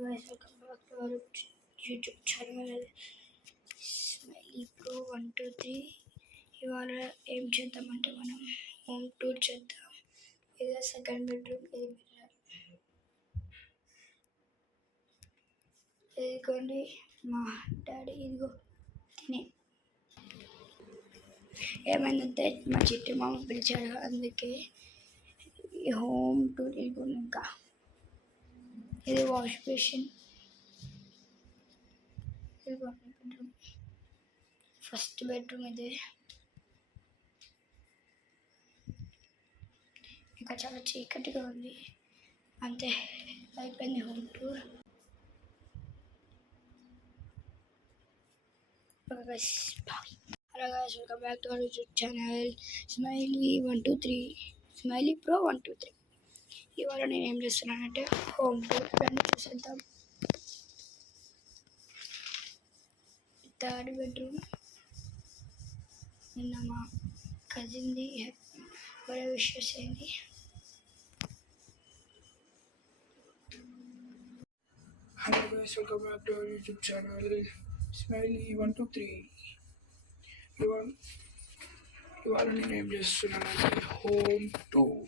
guys, welcome back to our YouTube channel smiley pro 123. ఇవాళ ఏం చేద్దామంటే మనం హోమ్ టూర్ చేద్దాం. ఇది సెకండ్ బెడ్రూమ్, ఇది మిర్రర్. ఇదిగోండి మా డాడీ, ఇదిగో తినే. ఏమైందంటే మా చిట్టి మామ పిలిచాడు, అందుకే ఈ హోమ్ టూర్. ఇదిగోండి, ఇంకా ఇది వాష్ బేసిన్. ఇదిగోండి బెడ్రూమ్, ఫస్ట్ బెడ్రూమ్ ఇది. ఇంకా చాలా చీకటిగా ఉంది. అంతే, అయిపోయింది home tour. Hello guys, welcome back to our YouTube channel smiley 123, smiley pro 123. ఇవాళ నేను ఏం చేస్తున్నానంటే హోమ్ టూర్ ఇవన్నీ చూసేద్దాం. Third bedroom. నిన్న మా కజిన్ది బర్త్డే విషెస్ అయింది. Hello guys, welcome back to our YouTube channel Smiley 123. ఇవాళ నేను ఏం చేస్తున్నానంటే హోమ్ టూర్.